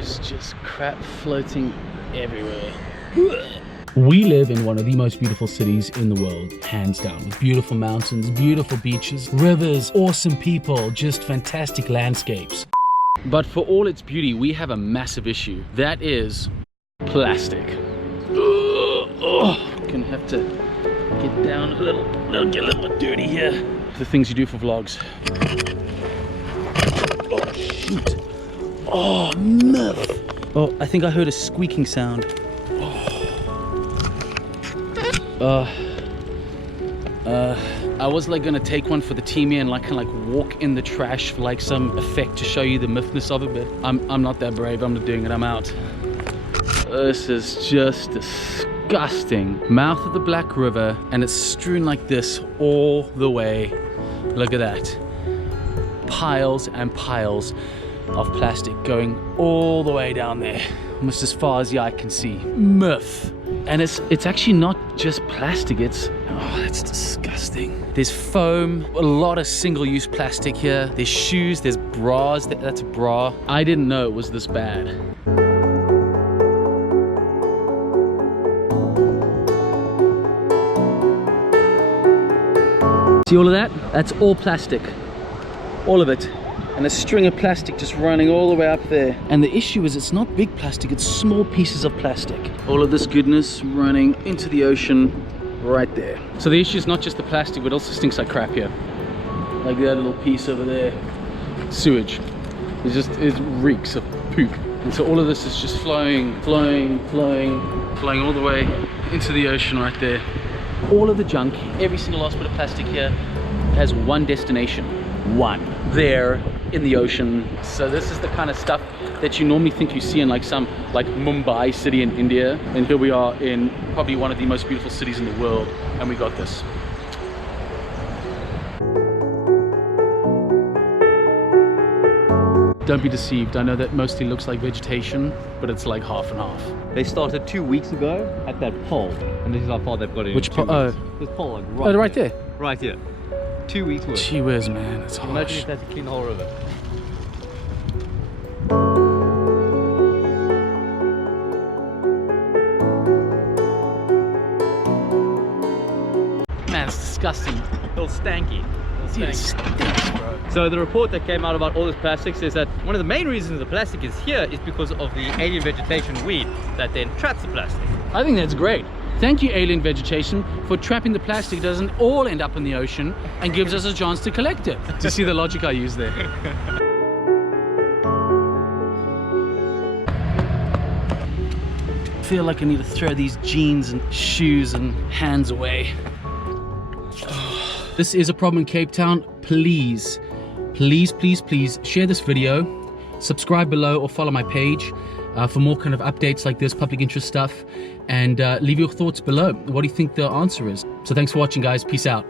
There's just crap floating everywhere. We live in one of the most beautiful cities in the world, hands down, with beautiful mountains, beautiful beaches, rivers, awesome people, just fantastic landscapes. But for all its beauty, we have a massive issue. That is plastic. Gonna have to get down a little, get a little bit dirty here. The things you do for vlogs. Oh, shoot. Oh, myth. Oh, I think I heard a squeaking sound. I was like gonna take one for the team here and like kind of like walk in the trash for like some effect to show you the mythness of it, but I'm not that brave. I'm not doing it. I'm out. This is just disgusting. Mouth of the Black River, and it's strewn like this all the way. Look at that. Piles and piles of plastic going all the way down there, almost as far as the eye can see. Myth. And it's actually not just plastic, it's, oh, that's disgusting. There's foam, a lot of single-use plastic here. There's shoes, there's bras, that's a bra. I didn't know it was this bad. See all of that? That's all plastic, all of it. And a string of plastic just running all the way up there. And the issue is it's not big plastic, it's small pieces of plastic. All of this goodness running into the ocean right there. So the issue is not just the plastic, but it also stinks like crap here. Like that little piece over there. Sewage. It reeks of poop. And so all of this is just flowing all the way into the ocean right there. All of the junk, every single last bit of plastic here has one destination. One. There in the ocean. So this is the kind of stuff that you normally think you see in like some like Mumbai city in India, and here we are in probably one of the most beautiful cities in the world, and we got this. Don't be deceived, I know that mostly looks like vegetation, but it's like half and half. They started 2 weeks ago at that pole, and this is how far they've got in. Which pole? Oh, this pole, like right there. Right here. 2 weeks worth. Gee whiz, man, it's harsh. Imagine if that's a clean whole river. Man, it's disgusting. A little stanky. Dude, it stinks, bro. So the report that came out about all this plastic says that one of the main reasons the plastic is here is because of the alien vegetation weed that then traps the plastic. I think that's great. Thank you, alien vegetation, for trapping the plastic. It doesn't all end up in the ocean and gives us a chance to collect it. Do you see the logic I use there? I feel like I need to throw these jeans and shoes and hands away. This is a problem in Cape Town. Please, please, please, please share this video, subscribe below or follow my page for more kind of updates like this, public interest stuff, and leave your thoughts below. What do you think the answer is? So thanks for watching, guys. Peace out.